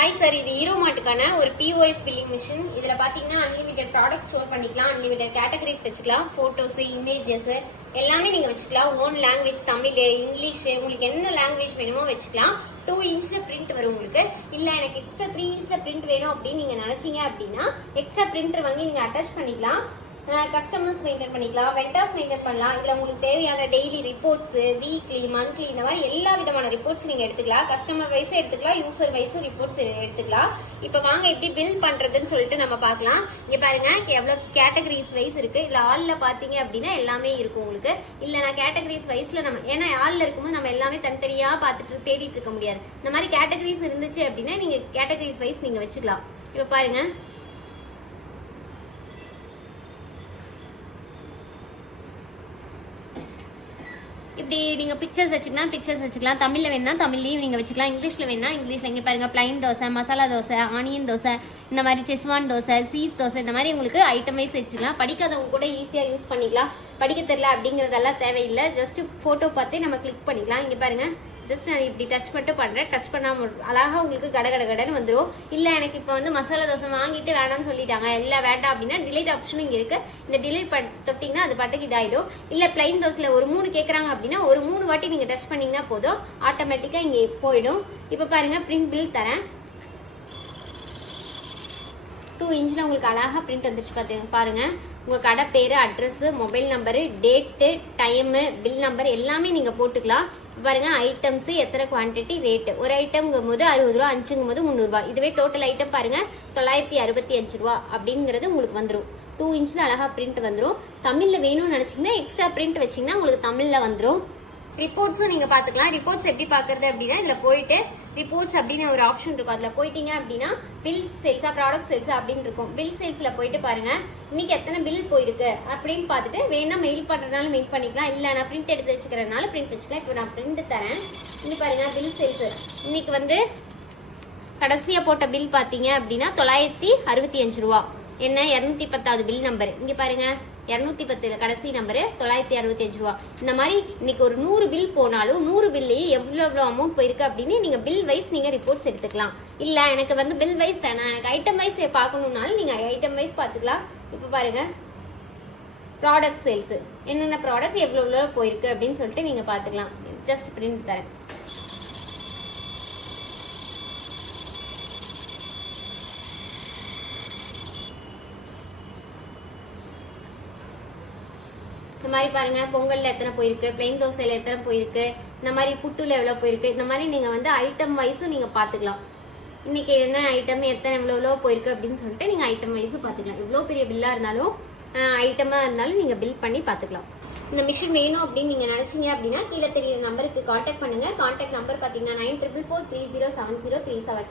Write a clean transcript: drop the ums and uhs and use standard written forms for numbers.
Hi sir, இது hero மாட்டுக்கான ஒரு POS billing machine. இதுல பாத்தீங்கன்னா அன்லிமிட்டட் ப்ராடக்ட் ஸ்டோர் பண்ணிக்கலாம், அன்லிமிட்டட் கேட்டகரிஸ் வச்சுக்கலாம், போட்டோஸ், இமேஜஸ் எல்லாமே நீங்க வச்சுக்கலாம். ஓன் லாங்குவேஜ் தமிழ், இங்கிலீஷ், உங்களுக்கு என்ன லாங்குவேஜ் வேணுமோ வச்சுக்கலாம். 2 இன்ச்ல பிரிண்ட் வரும் உங்களுக்கு. இல்ல எனக்கு எக்ஸ்ட்ரா 3 இன்ச்ல பிரிண்ட் வேணும் அப்படின்னு நீங்க நினைச்சீங்க அப்படின்னா எக்ஸ்ட்ரா பிரிண்டர் வாங்கி நீங்க அட்டாச் பண்ணிக்கலாம். கஸ்டமர்ஸ் மெயின்டைன் பண்ணிக்கலாம், வெண்டர்ஸ் மெயின்டைன் பண்ணலாம். இதுல உங்களுக்கு தேவையான டெய்லி ரிப்போர்ட்ஸ், வீக்லி, மந்த்லி இந்த மாதிரி எல்லா விதமான ரிப்போர்ட்ஸ் நீங்க எடுத்துக்கலாம். கஸ்டமர் வைஸ் எடுத்துக்கலாம், யூசர் வைஸ் ரிப்போர்ட்ஸ் எடுத்துக்கலாம். இப்ப வாங்க எப்படி பில் பண்றதுன்னு சொல்லிட்டு நம்ம பார்க்கலாம். இங்க பாருங்க எவ்வளவு கேட்டகரிஸ் வைஸ் இருக்கு. இதுல ஆள்ல பாத்தீங்க அப்படின்னா எல்லாமே இருக்கும் உங்களுக்கு. இல்ல நான் கேட்டகரிஸ் வைஸ்ல நம்ம ஏன்னா ஆள்ல இருக்கும்போது நம்ம எல்லாமே தனித்தனியா பார்த்துட்டு தேடிட்டு இருக்க முடியாது. இந்த மாதிரி கேட்டகரிஸ் இருந்துச்சு அப்படின்னா நீங்க கேட்டகரிஸ் வைஸ் நீங்க வச்சுக்கலாம். இப்ப பாருங்க இப்படி நீங்க பிக்சர்ஸ் வச்சுக்கலாம், தமிழ்ல வேணா தமிழ்லயும் நீங்க வச்சுக்கலாம், இங்கிலீஷ்ல வேணா இங்கிலீஷ்ல. இங்க பாருங்க பிளைன் தோசை, மசாலா தோசை, ஆனியன் தோசை, இந்த மாதிரி செஸ்வான் தோசை, சீஸ் தோசை, இந்த மாதிரி உங்களுக்கு ஐட்டம் வைஸ் வச்சுக்கலாம். படிக்காதவங்க கூட ஈஸியா யூஸ் பண்ணிக்கலாம். படிக்க தெரியல அப்படிங்கறதெல்லாம் தேவையில்லை, ஜஸ்ட் போட்டோ பார்த்து நம்ம கிளிக் பண்ணிக்கலாம். இங்க பாருங்க ஜஸ்ட் நான் இப்படி டச் மட்டும் பண்றேன். டச் பண்ணாம அழகா உங்களுக்கு கடகடன்னு வந்துடும். இல்ல எனக்கு இப்போ வந்து மசாலா தோசை வாங்கிட்டு வேணாம்னு சொல்லிட்டாங்க, இல்ல வேண்டாம் அப்படின்னா டிலீட் ஆப்ஷன் இங்க இருக்கு. இந்த டிலீட் தொட்டிங்கன்னா அது பாட்டுக்கு இதாயிடும். இல்ல பிளைன் தோசைல ஒரு 3 கேட்கறாங்க அப்படின்னா ஒரு 3 வாட்டி நீங்க டச் பண்ணீங்கன்னா போதும், ஆட்டோமேட்டிக்கா இங்க போயிடும். இப்ப பாருங்க பிரிண்ட் பில் தரேன். 2 இன்ச்ல உங்களுக்கு அழகா பிரிண்ட் வந்துருச்சு பாருங்க. உங்க கடை பேரு, address, mobile number, date, time, bill number எல்லாமே நீங்க போட்டுக்கலாம். பாருங்க ஐட்டம்ஸ், எத்தனை குவான்டிட்டி, ரேட்டு. ஒரு ஐட்டம்ங்கும் போது 60 ரூபா, 5ங்கும் போது 300 ரூபாய். இதுவே டோட்டல் ஐட்டம் பாருங்க 965 ரூபா அப்படிங்கிறது உங்களுக்கு வந்துடும். 2 இன்ச்ல அழகா பிரிண்ட் வந்துடும். தமிழ்ல வேணும்னு நினைச்சீங்கன்னா எக்ஸ்ட்ரா பிரிண்ட் வச்சீங்கன்னா உங்களுக்கு தமிழ்ல வந்துடும். ரிப்போர்ட்ஸும் நீங்க பாத்துக்கலாம். ரிப்போர்ட்ஸ் எப்படி பாக்குறது அப்படின்னா இதுல போயிட்டு ரிப்போர்ட்ஸ் அப்படின்னு ஒரு ஆப்ஷன் இருக்கும். அதுல போயிட்டீங்க அப்படின்னா பில் சேல்ஸா, ப்ராடக்ட் சேல்ஸா அப்படின்னு இருக்கும். பில் சேல்ஸ்ல போயிட்டு பாருங்க இன்னைக்கு எத்தனை பில் போயிருக்கு அப்படின்னு பார்த்துட்டு வேணா மெயில் பண்றதுனால மெயில் பண்ணிக்கலாம். இல்ல நான் பிரிண்ட் எடுத்து வச்சுக்கிறதுனால பிரிண்ட் வச்சுக்கலாம். இப்போ நான் பிரிண்ட் தரேன். இங்க பாருங்க பில் சேல்ஸ் இன்னைக்கு வந்து கடைசியா போட்ட பில் பாத்தீங்க அப்படின்னா 965 ரூபா. என்ன 210வது பில் நம்பர். இங்க பாருங்க 210 கடைசி நம்பர் 965 ரூபா. இந்த மாதிரி இன்னைக்கு ஒரு 100 பில் போனாலும் 100 பில்லையே எவ்வளவு அமௌண்ட் போயிருக்கு அப்படின்னு நீங்க பில் வைஸ் நீங்க ரிப்போர்ட்ஸ் எடுத்துக்கலாம். இல்ல எனக்கு வந்து பில் வைஸ் வேணாம், எனக்கு ஐட்டம் வைஸ் பார்க்கணும்னாலும் நீங்க ஐட்டம் வைஸ் பாத்துக்கலாம். இப்ப பாருங்க ப்ராடக்ட் சேல்ஸ், என்னென்ன ப்ராடக்ட் எவ்வளவு போயிருக்கு அப்படின்னு சொல்லிட்டு நீங்க பாத்துக்கலாம். ஜஸ்ட் பிரிண்ட் தரேன். இந்த மாதிரி பாருங்க பொங்கல்ல எத்தனை போயிருக்கு, பிளைன் தோசையில எத்தனை போயிருக்கு, இந்த மாதிரி புட்டுல எவ்வளவு போயிருக்கு. இந்த மாதிரி நீங்க வந்து ஐட்டம் வைஸும் நீங்க பாத்துக்கலாம். இன்னைக்கு என்ன ஐட்டம் எத்தனை எவ்வளவு போயிருக்கு அப்படின்னு சொல்லிட்டு நீங்க ஐட்டம் வைஸ் பாத்துக்கலாம். எவ்வளவு பெரிய பில்லா இருந்தாலும் ஐட்டமா இருந்தாலும் நீங்க பில் பண்ணி பாத்துக்கலாம். இந்த மிஷின் வேணும் அப்படின்னு நீங்க நினைச்சீங்க அப்படின்னா கீழே தெரியுற நம்பருக்கு கான்டாக்ட் பண்ணுங்க. கான்டாக்ட் நம்பர் பாத்தீங்கன்னா 9443070337.